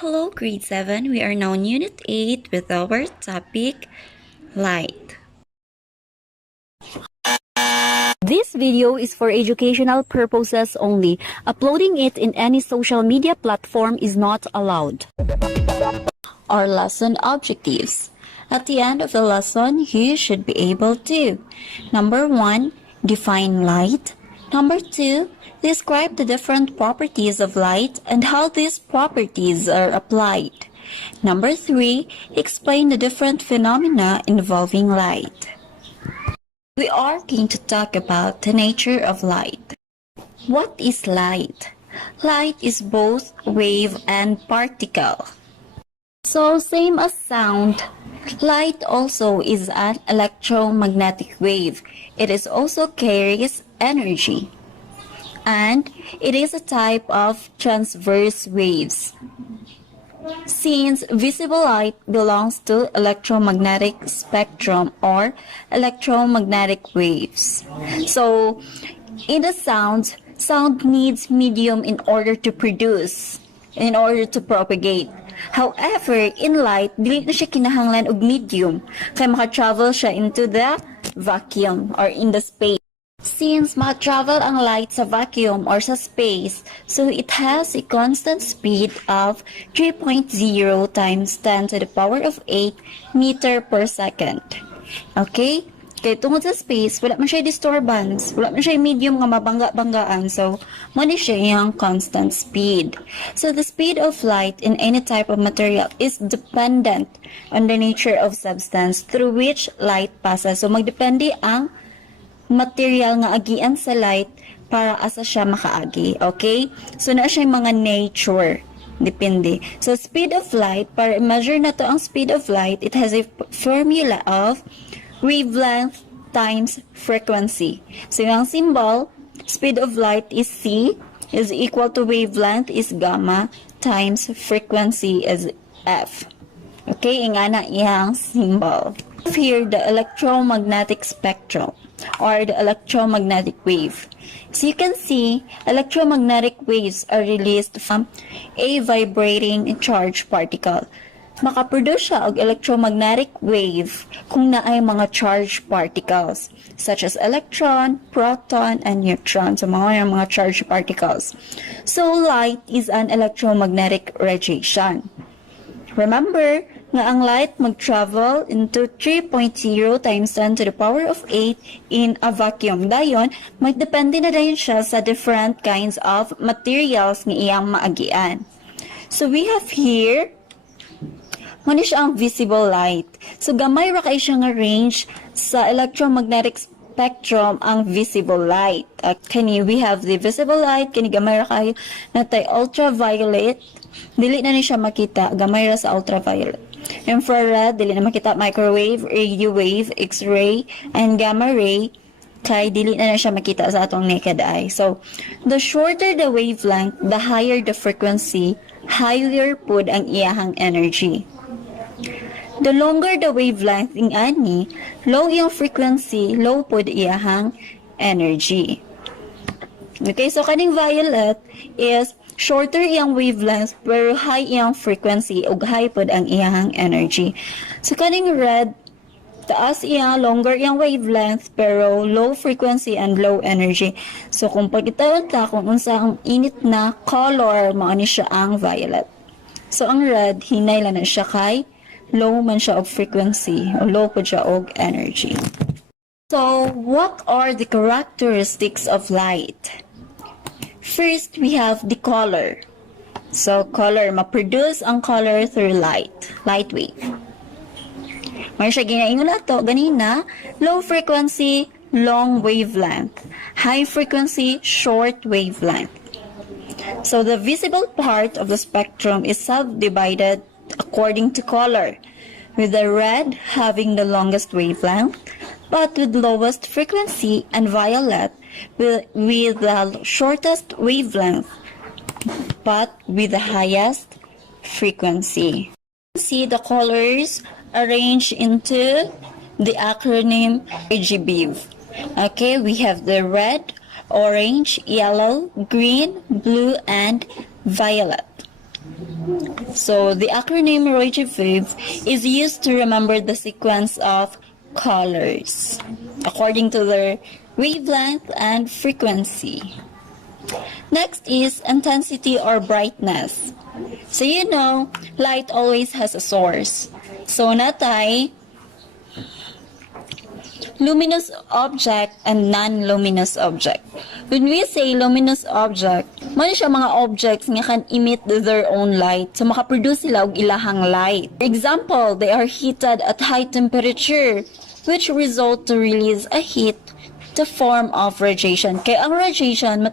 Hello, grade 7. We are now in Unit 8 with our topic, light. This video is for educational purposes only. Uploading it in any social media platform is not allowed. Our lesson objectives. At the end of the lesson, you should be able to: number 1, define light. Number 2, describe the different properties of light and how these properties are applied. Number 3, explain the different phenomena involving light. We are going to talk about the nature of light. What is light? Light is both wave and particle. So same as sound, light also is an electromagnetic wave. It is also carries energy. And it is a type of transverse waves. Since visible light belongs to electromagnetic spectrum or electromagnetic waves. So in the sound needs medium in order to propagate. However, in light, dili na siya kinahanglan og medium kay maka-travel siya into the vacuum or in the space. Since maka-travel ang light sa vacuum or sa space, so it has a constant speed of 3.0 times 10 to the power of 8 meter per second. Okay? Kaya tungod sa space, wala man siya disturbance, wala man siya medium nga mabangga-banggaan, so muna siya yung constant speed. So the speed of light in any type of material is dependent on the nature of substance through which light passes. So magdepende ang material nga agian sa light para asa siya makaagi. Okay? So na siya mga nature. Depende. So speed of light, para measure na to ang speed of light, it has a formula of wavelength times frequency. So yung symbol, speed of light is C, is equal to wavelength is gamma, times frequency is F. Okay, ingana iyang symbol. Here, the electromagnetic spectrum or the electromagnetic wave. So you can see, electromagnetic waves are released from a vibrating charged particle. Makaproduce siya og electromagnetic wave kung naay mga charged particles such as electron, proton, and neutron. So mga charged particles. So light is an electromagnetic radiation. Remember nga ang light mag-travel into 3.0 times 10 to the power of 8 in a vacuum. Dayon, magdepende na dayon siya sa different kinds of materials nga iyang maagian. So we have here muna siya ang visible light. So, gamay ra kayo siya nga range sa electromagnetic spectrum ang visible light. Kani, we have the visible light, kani gamay ra kayo natay ultraviolet. Dili na ni siya makita, gamay ra sa ultraviolet. Infrared, dili na makita, microwave, radio wave, x-ray, and gamma ray, kay dili na siya makita sa atong naked eye. So, the shorter the wavelength, the higher the frequency, higher pud ang iyahang energy. The longer the wavelength ng ani, low yung frequency, low po iyahang energy. Okay, so kaning violet is shorter iyang wavelength pero high iyang frequency ug high po ang iyahang energy. So kaning red, taas iyang longer iyang wavelength pero low frequency and low energy. So kung pagkitaon ta kung unsa ang init na color, mao ni siya ang violet. So ang red, hinay lang na siya kay low man siya og frequency o low po siya og energy. So, what are the characteristics of light? First, we have the color. So, color, ma-produce ang color through light wave. May siya ginaingon nato ganina, low frequency, long wavelength. High frequency, short wavelength. So, the visible part of the spectrum is subdivided according to color, with the red having the longest wavelength, but with lowest frequency, and violet with the shortest wavelength, but with the highest frequency. See the colors arranged into the acronym RGB. Okay, we have the red, orange, yellow, green, blue, and violet. So the acronym Rorschach wave is used to remember the sequence of colors according to their wavelength and frequency. Next is intensity or brightness. So you know, light always has a source. So natay luminous object and non-luminous object. When we say luminous object, man siya mga objects nga can emit their own light. So makaproduce sila og ilahang light. For example, they are heated at high temperature, which result to release a heat to form of radiation. Kaya ang radiation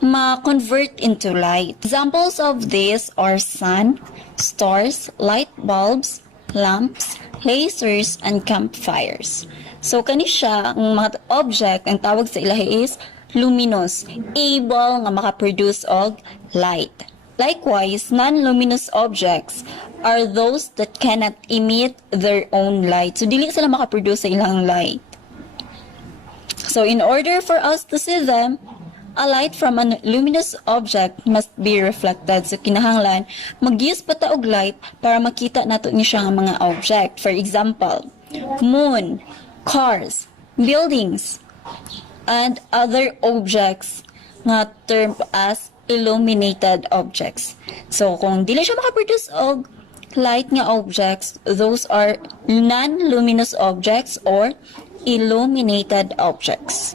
ma-convert into light. Examples of this are sun, stars, light bulbs, lamps, lasers, and campfires. So, kani siya, ang mga object, ang tawag sa ilahi is luminous, able nga makaproduce og light. Likewise, non-luminous objects are those that cannot emit their own light. So, dili sila makaproduce sa ilang light. So, in order for us to see them, a light from a luminous object must be reflected. So, kinahanglan, mag-use pa ta og light para makita nato ni siya nga mga object. For example, moon, cars, buildings, and other objects nga termed as illuminated objects. So, kung dili siya makaproduce og light nga objects, those are non-luminous objects or illuminated objects.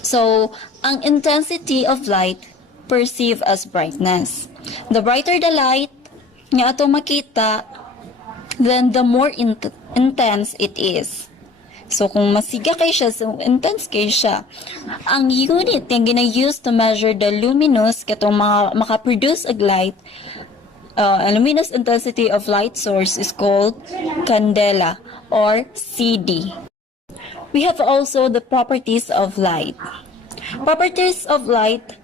So, ang intensity of light perceived as brightness. The brighter the light nga ato makita, then the more intense it is. So, kung masiga kay siya, so intense kay siya. Ang unit yung gina-use to measure the luminous, katong makaproduce of light, luminous intensity of light source is called candela or CD. We have also the properties of light. Properties of light,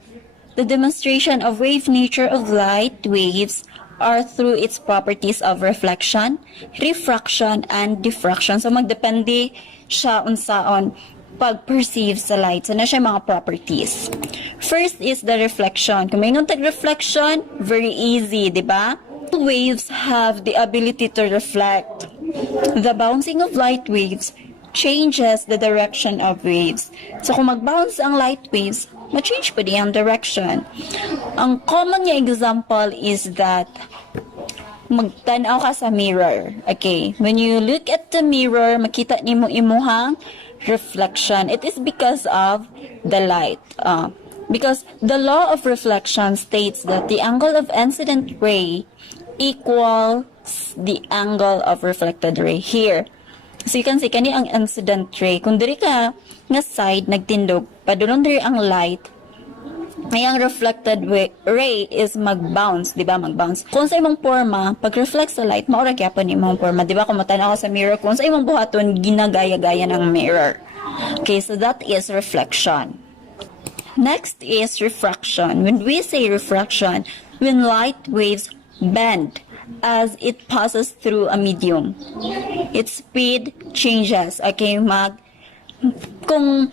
the demonstration of wave nature of light waves are through its properties of reflection, refraction, and diffraction. So, magdepende siya unsaon pag-perceive sa light. So, na siya mga properties. First is the reflection. Kung may reflection, very easy, di ba? Waves have the ability to reflect. The bouncing of light waves changes the direction of waves. So, kung mag-bounce ang light waves, ma-change pa din ang direction. Ang common nga example is that magtanaw ka sa mirror. Okay, when you look at the mirror, makita nimo imuhang reflection. It is because of the light. Because the law of reflection states that the angle of incident ray equals the angle of reflected ray. Here, so you can see, kani ang incident ray. Kung diri ka nga side, nagtindog, padulong diri ang light, ay ang reflected ray is mag-bounce, di ba? Mag-bounce. Kung sa imong forma, pag-reflect sa light, maura gyapon imong forma, di ba? Kung matanaw ka sa mirror, kung sa imong buhaton, ginagaya-gaya ng mirror. Okay, so that is reflection. Next is refraction. When we say refraction, when light waves bend as it passes through a medium, its speed changes. Okay, kung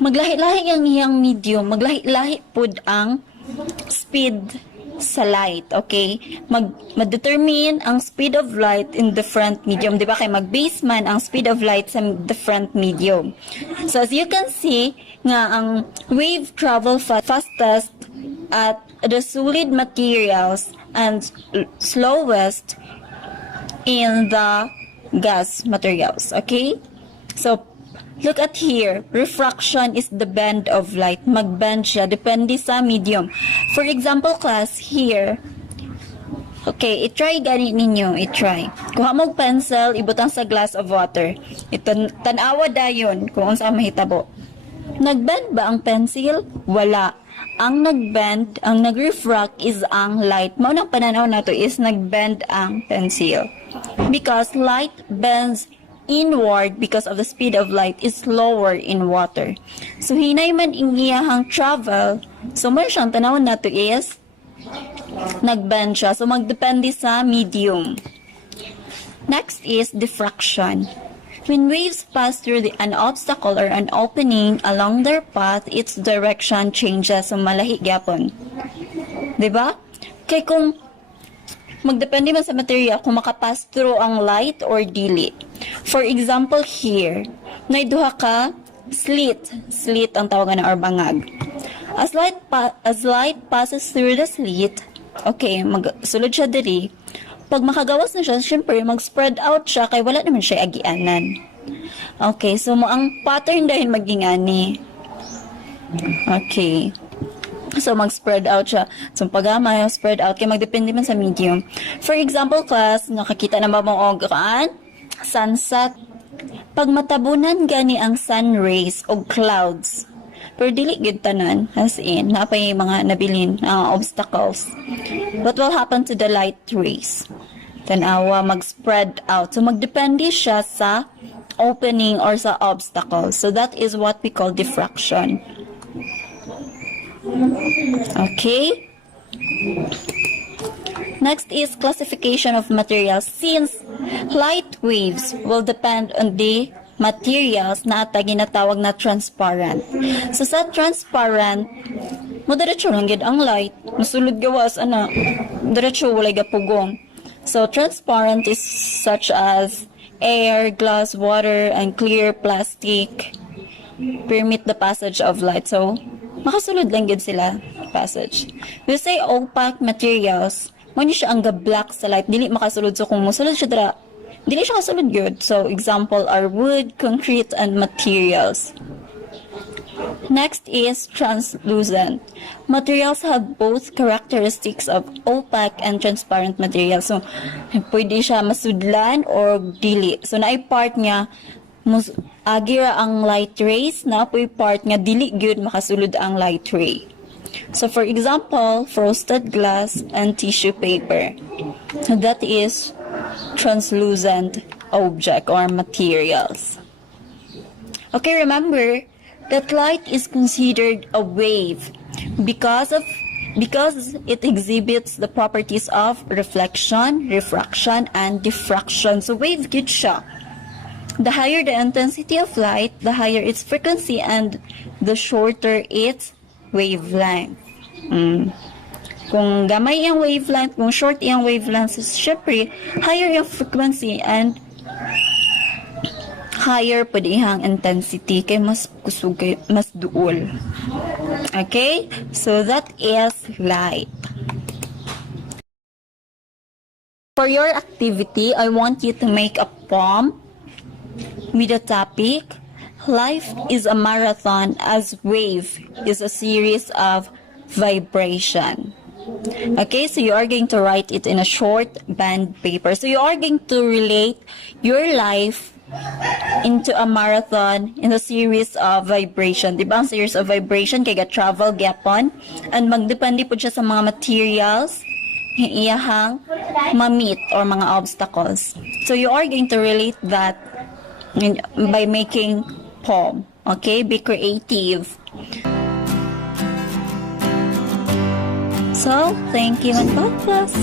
maglahi-lahi ang iyang medium, maglahi-lahi pud ang speed sa light, okay? Mag-determine ang speed of light in different medium, di ba? Kay mag-base man ang speed of light sa different medium. So, as you can see, nga ang wave travel fastest at the solid materials and slowest in the gas materials, okay? So, look at here. Refraction is the bend of light. Mag-bend siya. Depende sa medium. For example, class, here. Okay, i-try gani ninyo. I-try. Kuha mo pencil, ibutang sa glass of water. Tanawa dayon kung unsa mahitabo. Nag-bend ba ang pencil? Wala. Ang nag-bend, ang nag-refract is ang light. Maunang pananaw na to is nag-bend ang pencil. Because light bends inward because of the speed of light is lower in water. So, hinay man iyahang travel. So, man siyang tanawin na to is nag-bend siya. So, magdepende sa medium. Next is diffraction. When waves pass through an obstacle or an opening along their path, its direction changes. So, malahi gyapon. Diba? Kaya kung magdepende man sa material kung makapass through ang light or dili. For example here, may duha ka slit ang tawagan na or bangag. As light passes through the slit, okay, magsulod siya diri. Pag makagawas na siya, syempre mag-spread out siya kay wala naman siya agianan. Okay, so mo ang pattern dahil magingani. Okay. So, mag-spread out siya. So, pagama, spread out. Kaya magdepende man sa medium. For example, class, nakakita na ba mong sunset? Pag matabunan gani ang sun rays o clouds, pero dili gid tanan, as in, napay mga nabilin, obstacles. What will happen to the light rays? Tanawa, mag-spread out. So, magdepende siya sa opening or sa obstacles. So, that is what we call diffraction. Okay. Next is classification of materials. Since light waves will depend on the materials na ginatawag na transparent. So sa transparent, mo diretso lang gid ang light. Masulod gawas diretso walay gapugong. So transparent is such as air, glass, water, and clear plastic permit the passage of light. So makasulod lang gid sila passage. We say opaque materials, mo ni siya ang black sa light, dili makasulod. So kung mosulod siya dira, dili siya kasulod gyud. So example are wood, concrete, and materials. Next is translucent. Materials have both characteristics of opaque and transparent materials. So pwede siya masudlan or dili. So naay part niya agira ang light rays, na apoy part nga dili gyud makasulod ang light ray. So for example, frosted glass and tissue paper. So that is translucent object or materials. Okay, remember that light is considered a wave because it exhibits the properties of reflection, refraction, and diffraction. So wave gyud siya. The higher the intensity of light, the higher its frequency, and the shorter its wavelength. Kung gamay ang wavelength, kung short ang wavelength, so syempre, higher yung frequency and higher po dihang intensity, kay mas kusog, mas duol. Okay? So that is light. For your activity, I want you to make a poem with the topic, life is a marathon as wave is a series of vibration. Okay, so you are going to write it in a short band paper. So you are going to relate your life into a marathon in a series of vibration. Diba ang series of vibration kaya travel gapon and magdepende po siya sa mga materials iyahang ma-meet or mga obstacles. So you are going to relate that by making poem. Okay, be creative. So, thank you and God bless.